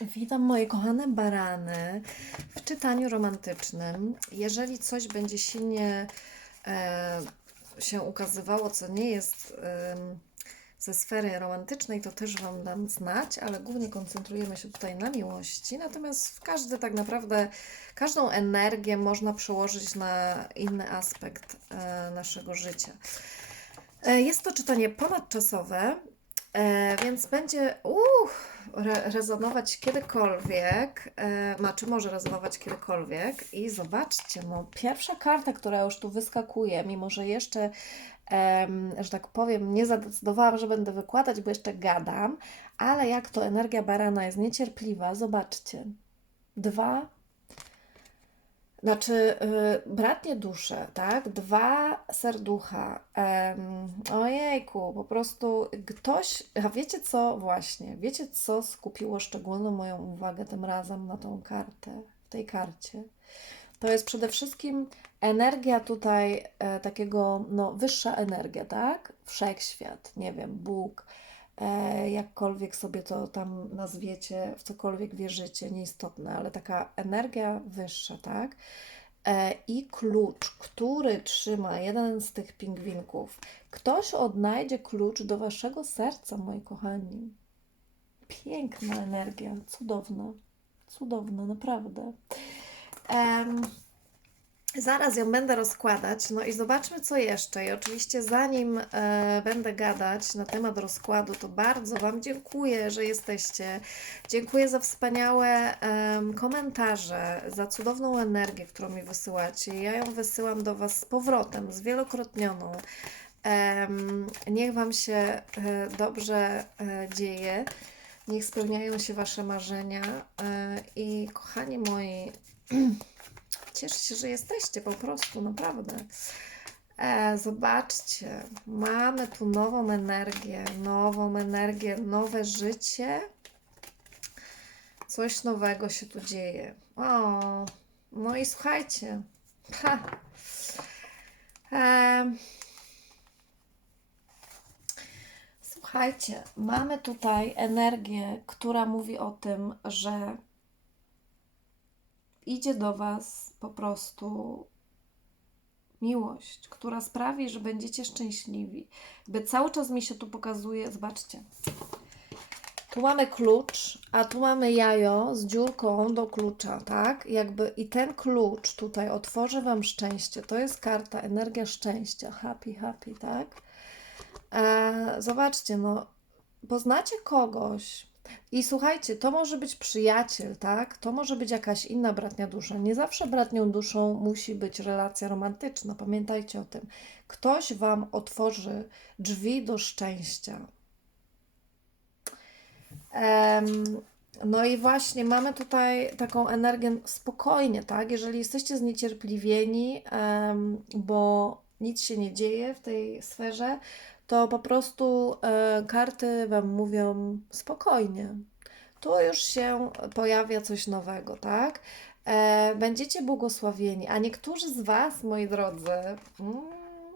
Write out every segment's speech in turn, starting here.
Witam moje kochane barany w czytaniu romantycznym. Jeżeli coś będzie silnie e, się ukazywało, co nie jest em, ze sfery romantycznej, to też Wam dam znać, ale głównie koncentrujemy się tutaj na miłości. Natomiast w każdy tak naprawdę, każdą energię można przełożyć na inny aspekt e, naszego życia. E, Jest to czytanie ponadczasowe, e, więc będzie uff, re, rezonować kiedykolwiek, e, ma, czy może rezonować kiedykolwiek. I zobaczcie, no, pierwsza karta, która już tu wyskakuje, mimo że jeszcze, em, że tak powiem, nie zadecydowałam, że będę wykładać, bo jeszcze gadam, ale jak to energia barana jest niecierpliwa, zobaczcie. Dwa znaczy, y, bratnie dusze, tak? Dwa serducha. Em, ojejku, po prostu ktoś. A wiecie co? Właśnie, wiecie co skupiło szczególną moją uwagę tym razem na tą kartę, w tej karcie? To jest przede wszystkim energia tutaj e, takiego, no, wyższa energia, tak? Wszechświat, nie wiem, Bóg, jakkolwiek sobie to tam nazwiecie, w cokolwiek wierzycie, nieistotne, ale taka energia wyższa, tak? E, I klucz, który trzyma jeden z tych pingwinków. Ktoś odnajdzie klucz do waszego serca, moi kochani. Piękna energia, cudowna, cudowna, naprawdę. Zaraz ją będę rozkładać, no i zobaczmy co jeszcze. I oczywiście zanim e, będę gadać na temat rozkładu, to bardzo Wam dziękuję, że jesteście. Dziękuję za wspaniałe em, komentarze, za cudowną energię, którą mi wysyłacie. Ja ją wysyłam do Was z powrotem, zwielokrotnioną. Em, niech Wam się e, dobrze e, dzieje. Niech spełniają się Wasze marzenia. E, I kochani moi, Cieszę się, że jesteście po prostu, naprawdę. E, zobaczcie, mamy tu nową energię, nową energię, nowe życie. Coś nowego się tu dzieje. O, no i słuchajcie. Ha. E, słuchajcie, mamy tutaj energię, która mówi o tym, że idzie do Was po prostu miłość, która sprawi, że będziecie szczęśliwi. Jakby cały czas mi się tu pokazuje, zobaczcie. Tu mamy klucz, a tu mamy jajo z dziurką do klucza, tak? Jakby i ten klucz tutaj otworzy Wam szczęście. To jest karta energia szczęścia, happy, happy, tak? E, zobaczcie, no, poznacie kogoś, i słuchajcie, to może być przyjaciel, tak? To może być jakaś inna bratnia dusza. Nie zawsze bratnią duszą musi być relacja romantyczna. Pamiętajcie o tym. Ktoś Wam otworzy drzwi do szczęścia. Em, no i właśnie mamy tutaj taką energię spokojnie, tak? Jeżeli jesteście zniecierpliwieni, em, bo nic się nie dzieje w tej sferze, to po prostu e, karty Wam mówią spokojnie. Tu już się pojawia coś nowego, tak? E, będziecie błogosławieni, a niektórzy z Was, moi drodzy, mm,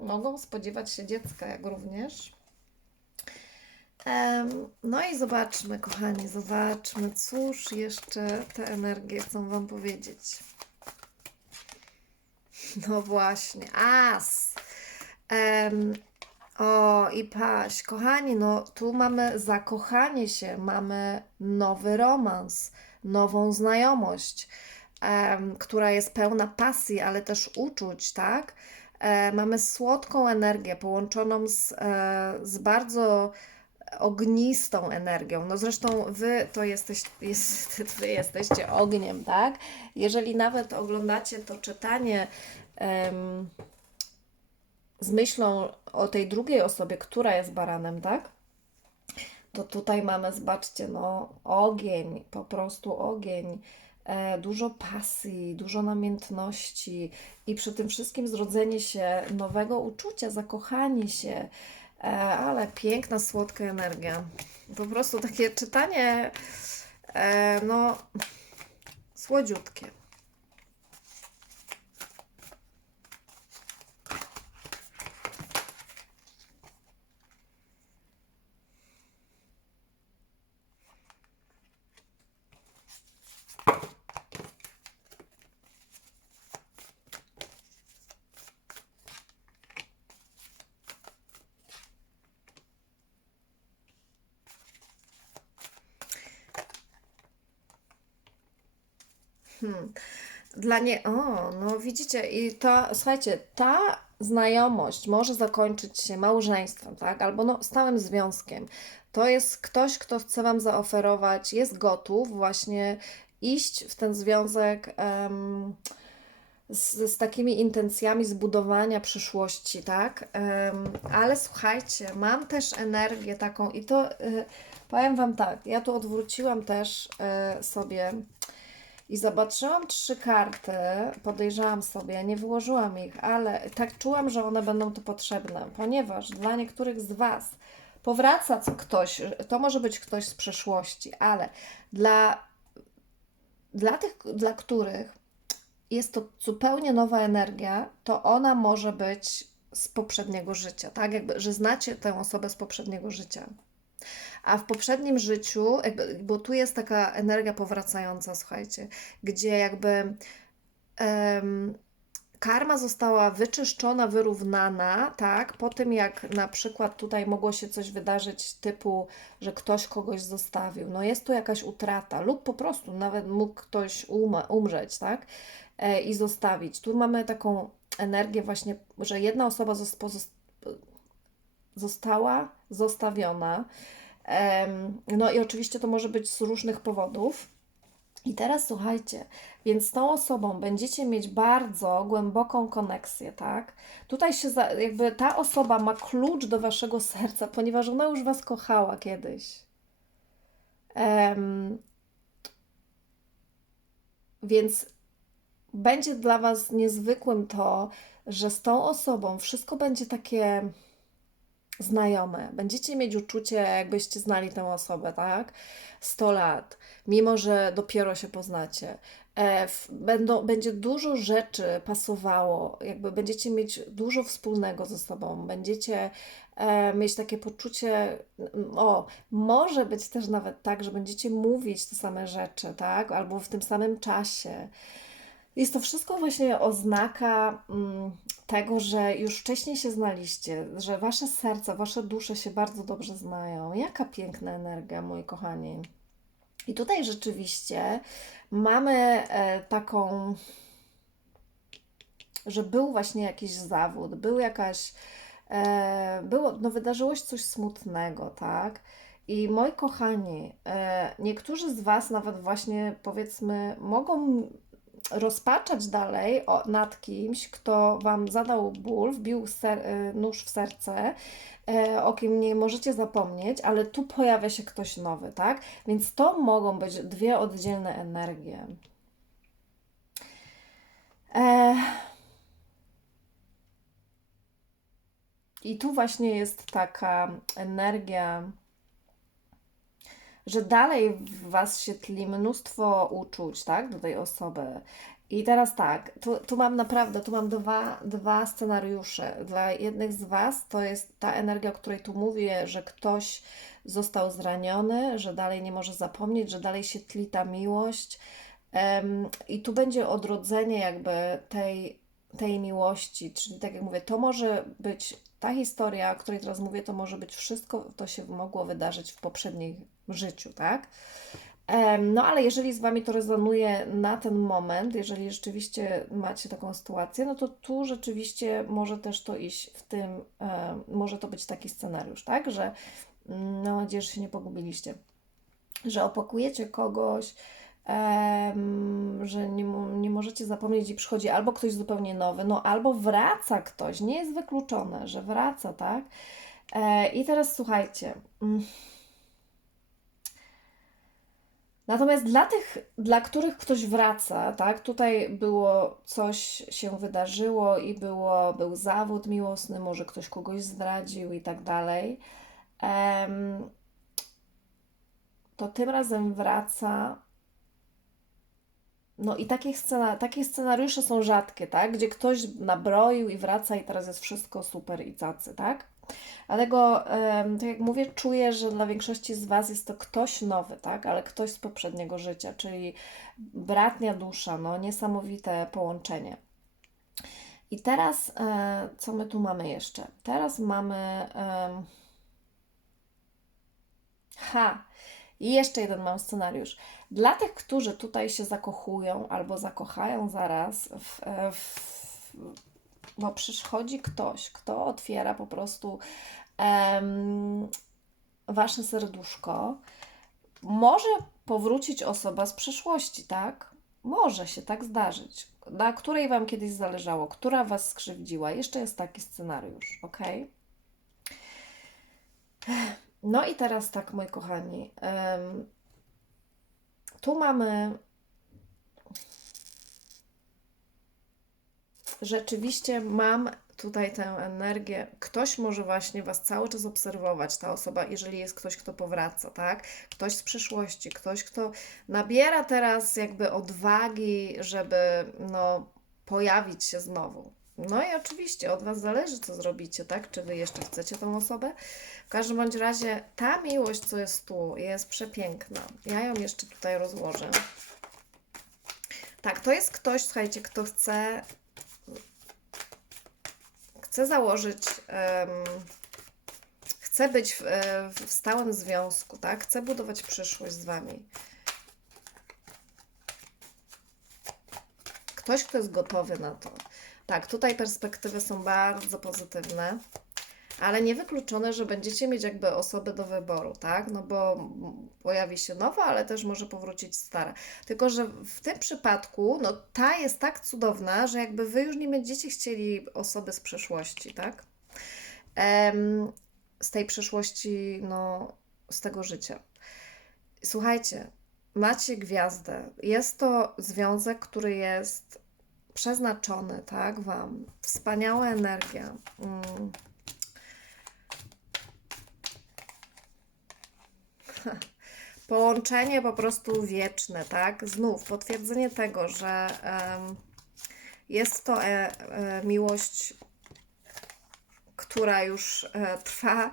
mogą spodziewać się dziecka, jak również. No i zobaczmy, kochani, zobaczmy, cóż jeszcze te energie chcą Wam powiedzieć. No właśnie, as. O, i paść. Kochani, no tu mamy zakochanie się, mamy nowy romans, nową znajomość, em, która jest pełna pasji, ale też uczuć, tak? E, mamy słodką energię połączoną z, e, z bardzo ognistą energią. No zresztą wy to jesteś, jest, wy jesteście ogniem, tak? Jeżeli nawet oglądacie to czytanie em, z myślą o tej drugiej osobie, która jest baranem, tak? To tutaj mamy, zobaczcie, no ogień, po prostu ogień, e, dużo pasji, dużo namiętności i przy tym wszystkim zrodzenie się nowego uczucia, zakochanie się, e, ale piękna, słodka energia. Po prostu takie czytanie, e, no, słodziutkie. Dla nie. O, no widzicie, i to, słuchajcie, ta znajomość może zakończyć się małżeństwem, tak? Albo no, stałym związkiem. To jest ktoś, kto chce Wam zaoferować, jest gotów właśnie iść w ten związek. em, z, z takimi intencjami zbudowania przyszłości, tak? Em, ale słuchajcie, mam też energię taką i to y, powiem Wam tak, ja tu odwróciłam też y, sobie i zobaczyłam trzy karty, podejrzałam sobie, nie wyłożyłam ich, ale tak czułam, że one będą tu potrzebne, ponieważ dla niektórych z Was powraca ktoś, to może być ktoś z przeszłości, ale dla, dla tych, dla których jest to zupełnie nowa energia, to ona może być z poprzedniego życia, tak? Jakby, że znacie tę osobę z poprzedniego życia. A w poprzednim życiu, bo tu jest taka energia powracająca, słuchajcie, gdzie jakby em, karma została wyczyszczona, wyrównana, tak? Po tym jak na przykład tutaj mogło się coś wydarzyć typu, że ktoś kogoś zostawił. No jest tu jakaś utrata lub po prostu nawet mógł ktoś umrzeć, tak? E, I zostawić. Tu mamy taką energię właśnie, że jedna osoba została zostawiona. No i oczywiście to może być z różnych powodów. I teraz słuchajcie, więc z tą osobą będziecie mieć bardzo głęboką koneksję, tak? Tutaj się za, jakby ta osoba ma klucz do waszego serca, ponieważ ona już was kochała kiedyś. Em, więc będzie dla was niezwykłym to, że z tą osobą wszystko będzie takie znajome. Będziecie mieć uczucie, jakbyście znali tę osobę, tak? 100 lat, mimo że dopiero się poznacie. E, będą, będzie dużo rzeczy pasowało, jakby będziecie mieć dużo wspólnego ze sobą. Będziecie e, mieć takie poczucie, mm, o, może być też nawet tak, że będziecie mówić te same rzeczy, tak? Albo w tym samym czasie. Jest to wszystko właśnie oznaka mm, tego, że już wcześniej się znaliście, że wasze serca, wasze dusze się bardzo dobrze znają. Jaka piękna energia, moi kochani. I tutaj rzeczywiście mamy e, taką, że był właśnie jakiś zawód, był jakaś, e, było, no wydarzyło się coś smutnego, tak? I moi kochani, e, niektórzy z Was nawet właśnie powiedzmy mogą rozpaczać dalej o, nad kimś, kto Wam zadał ból, wbił ser, e, nóż w serce, e, o kim nie możecie zapomnieć, ale tu pojawia się ktoś nowy, tak? Więc to mogą być dwie oddzielne energie. E, I tu właśnie jest taka energia, że dalej w Was się tli mnóstwo uczuć, tak, do tej osoby. I teraz tak, tu, tu mam naprawdę, tu mam dwa, dwa scenariusze. Dla jednych z Was to jest ta energia, o której tu mówię, że ktoś został zraniony, że dalej nie może zapomnieć, że dalej się tli ta miłość. Em, I tu będzie odrodzenie jakby tej, tej miłości, czyli tak jak mówię, to może być ta historia, o której teraz mówię, to może być wszystko, to się mogło wydarzyć w poprzednim życiu, tak? No ale jeżeli z Wami to rezonuje na ten moment, jeżeli rzeczywiście macie taką sytuację, no to tu rzeczywiście może też to iść w tym, może to być taki scenariusz, tak? Że mam nadzieję, że się nie pogubiliście że opakujecie kogoś, że nie, nie możecie zapomnieć i przychodzi albo ktoś zupełnie nowy, no albo wraca ktoś, nie jest wykluczone, że wraca, tak? E, I teraz słuchajcie. mm, Natomiast dla tych, dla których ktoś wraca, tak, tutaj było coś się wydarzyło i było, był zawód miłosny, może ktoś kogoś zdradził i tak dalej. To tym razem wraca. No i takich scena, takie scenariusze są rzadkie, tak? Gdzie ktoś nabroił i wraca i teraz jest wszystko super i cacy, tak? Dlatego, tak jak mówię, czuję, że dla większości z Was jest to ktoś nowy, tak? Ale ktoś z poprzedniego życia, czyli bratnia dusza, no niesamowite połączenie. I teraz, e, co my tu mamy jeszcze? Teraz mamy, ha, I jeszcze jeden mam scenariusz. Dla tych, którzy tutaj się zakochują albo zakochają zaraz, w, w, bo przychodzi ktoś, kto otwiera po prostu wasze serduszko, może powrócić osoba z przeszłości, tak? Może się tak zdarzyć, na której Wam kiedyś zależało, która Was skrzywdziła. Jeszcze jest taki scenariusz, ok? No i teraz tak, moi kochani. tu mamy. Rzeczywiście mam tutaj tę energię. Ktoś może właśnie Was cały czas obserwować, ta osoba, jeżeli jest ktoś, kto powraca, tak? Ktoś z przeszłości, ktoś, kto nabiera teraz jakby odwagi, żeby no, pojawić się znowu. No i oczywiście od Was zależy, co zrobicie, tak? Czy Wy jeszcze chcecie tą osobę? W każdym bądź razie ta miłość, co jest tu, jest przepiękna. Ja ją jeszcze tutaj rozłożę. Tak, to jest ktoś, słuchajcie, kto chce chce założyć, em, chce być w, e, w stałym związku, tak? Chce budować przyszłość z Wami. Ktoś, kto jest gotowy na to. Tak, tutaj perspektywy są bardzo pozytywne, ale niewykluczone, że będziecie mieć jakby osobę do wyboru, tak? No bo pojawi się nowa, ale też może powrócić stara. Tylko, że w tym przypadku, no ta jest tak cudowna, że jakby wy już nie będziecie chcieli osoby z przeszłości, tak? Em, z tej przeszłości, no, z tego życia. Słuchajcie, macie gwiazdę. Jest to związek, który jest przeznaczony, tak, Wam. Wspaniała energia. Mm. Połączenie po prostu wieczne, tak? Znów potwierdzenie tego, że em, jest to e, e, miłość, która już e, trwa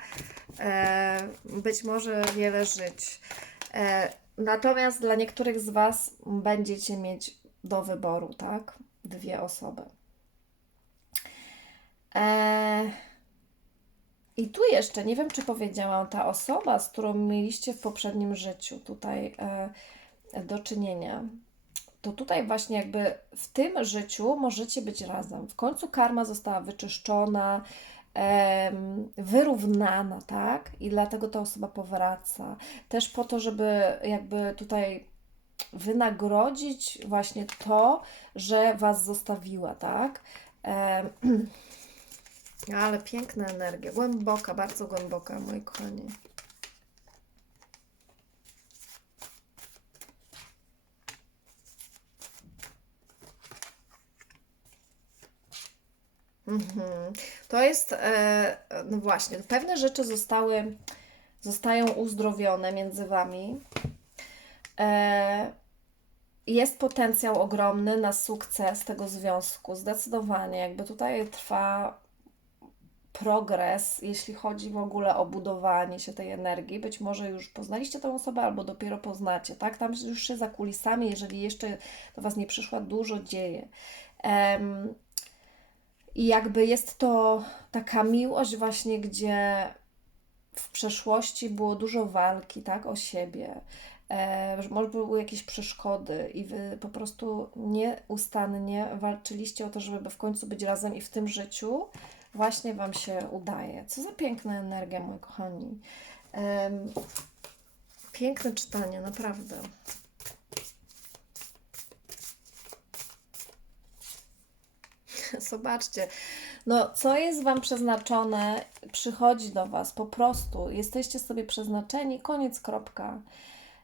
e, być może wiele żyć. E, natomiast dla niektórych z Was będziecie mieć do wyboru, tak? Dwie osoby. E, I tu jeszcze, nie wiem czy powiedziałam, ta osoba, z którą mieliście w poprzednim życiu tutaj e, do czynienia, to tutaj właśnie jakby w tym życiu możecie być razem. W końcu karma została wyczyszczona, em, wyrównana, tak? I dlatego ta osoba powraca. Też po to, żeby jakby tutaj wynagrodzić właśnie to, że Was zostawiła, tak? Em, ale piękna energia, głęboka, bardzo głęboka, moi kochani. Mhm. To jest, e, no właśnie, pewne rzeczy zostały, zostają uzdrowione między Wami. E, jest potencjał ogromny na sukces tego związku, zdecydowanie. Jakby tutaj trwa progres, jeśli chodzi w ogóle o budowanie się tej energii. Być może już poznaliście tę osobę, albo dopiero poznacie, tak? Tam już się za kulisami, jeżeli jeszcze do Was nie przyszła, dużo dzieje. Em, I jakby jest to taka miłość właśnie, gdzie w przeszłości było dużo walki, tak, o siebie. E, że może były jakieś przeszkody i wy po prostu nieustannie walczyliście o to, żeby w końcu być razem i w tym życiu właśnie Wam się udaje. Co za piękna energia, moi kochani. Piękne czytanie, naprawdę. Zobaczcie, no co jest Wam przeznaczone, przychodzi do Was po prostu. Jesteście sobie przeznaczeni, koniec, kropka.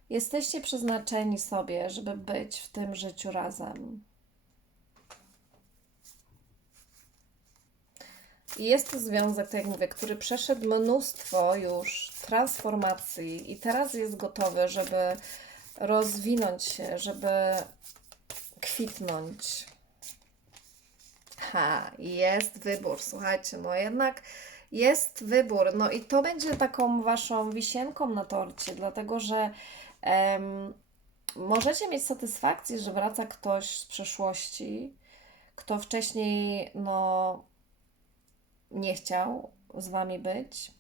Jesteście przeznaczeni sobie, żeby być w tym życiu razem. Jest to związek, tak jak mówię, który przeszedł mnóstwo już transformacji i teraz jest gotowy, żeby rozwinąć się, żeby kwitnąć. Ha, jest wybór, słuchajcie, no jednak jest wybór. No i to będzie taką waszą wisienką na torcie, dlatego że em, możecie mieć satysfakcję, że wraca ktoś z przeszłości, kto wcześniej no, nie chciał z wami być.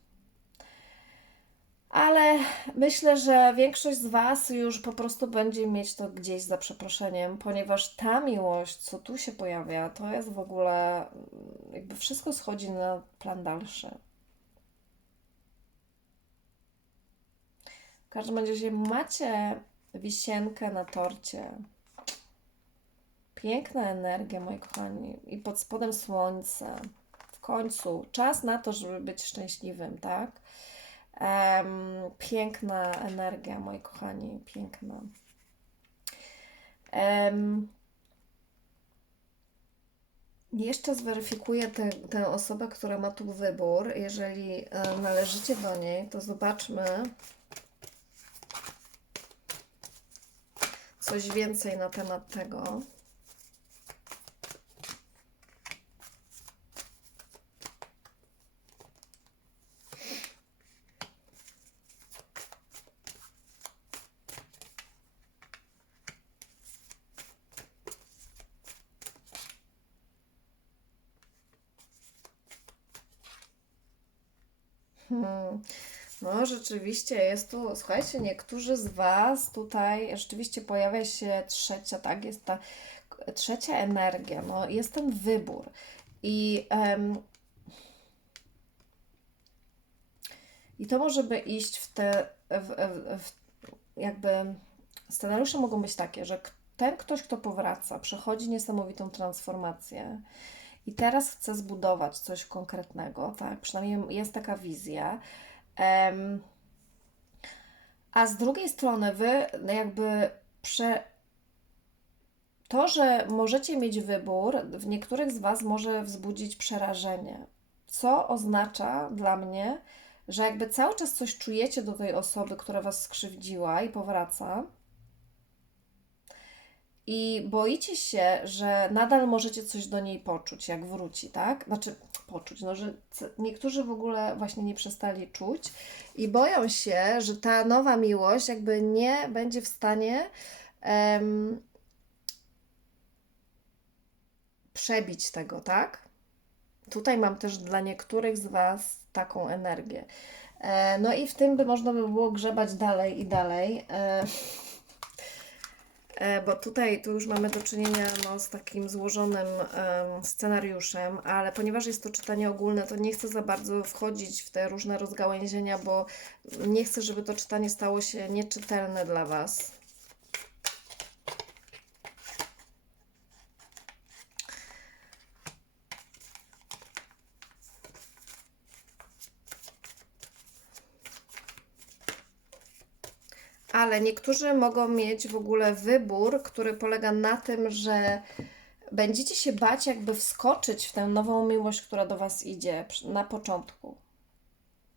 Ale myślę, że większość z Was już po prostu będzie mieć to gdzieś za przeproszeniem, ponieważ ta miłość, co tu się pojawia, to jest w ogóle mm, jakby wszystko schodzi na plan dalszy. W każdym razie macie wisienkę na torcie. Piękna energia, moi kochani. I pod spodem słońce. Końcu czas na to, żeby być szczęśliwym, tak? Em, piękna energia, moi kochani, piękna. Em, jeszcze zweryfikuję tę, tę osobę, która ma tu wybór. Jeżeli e, należycie do niej, to zobaczmy coś więcej na temat tego. Hmm. No, rzeczywiście jest tu, słuchajcie, niektórzy z Was tutaj rzeczywiście pojawia się trzecia, tak? Jest ta trzecia energia, no, jest ten wybór. I, em, i to może by iść w te, w, w, jakby scenariusze mogą być takie, że ten ktoś, kto powraca, przechodzi niesamowitą transformację i teraz chce zbudować coś konkretnego, tak? Przynajmniej jest taka wizja. Em, a z drugiej strony, wy jakby prze... to, że możecie mieć wybór, w niektórych z Was może wzbudzić przerażenie. Co oznacza dla mnie, że jakby cały czas coś czujecie do tej osoby, która Was skrzywdziła i powraca. I boicie się, że nadal możecie coś do niej poczuć, jak wróci, tak? Znaczy, poczuć, no, że niektórzy w ogóle właśnie nie przestali czuć i boją się, że ta nowa miłość jakby nie będzie w stanie em, przebić tego, tak? Tutaj mam też dla niektórych z Was taką energię. E, no i w tym by można by było grzebać dalej i dalej. E, bo tutaj tu już mamy do czynienia no, z takim złożonym em, scenariuszem, ale ponieważ jest to czytanie ogólne, to nie chcę za bardzo wchodzić w te różne rozgałęzienia, bo nie chcę, żeby to czytanie stało się nieczytelne dla Was. Ale niektórzy mogą mieć w ogóle wybór, który polega na tym, że będziecie się bać, jakby wskoczyć w tę nową miłość, która do Was idzie na początku.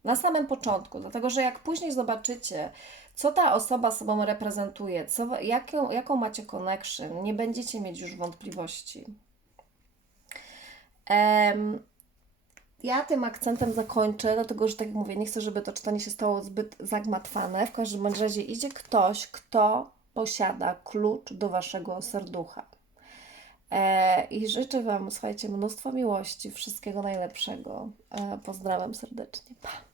Na samym początku, dlatego że jak później zobaczycie, co ta osoba sobą reprezentuje, co, jaką, jaką macie connection, nie będziecie mieć już wątpliwości. Ja tym akcentem zakończę, dlatego że tak jak mówię, nie chcę, żeby to czytanie się stało zbyt zagmatwane. W każdym razie idzie ktoś, kto posiada klucz do Waszego serducha. E, I życzę Wam, słuchajcie, mnóstwo miłości, wszystkiego najlepszego. E, pozdrawiam serdecznie. Pa.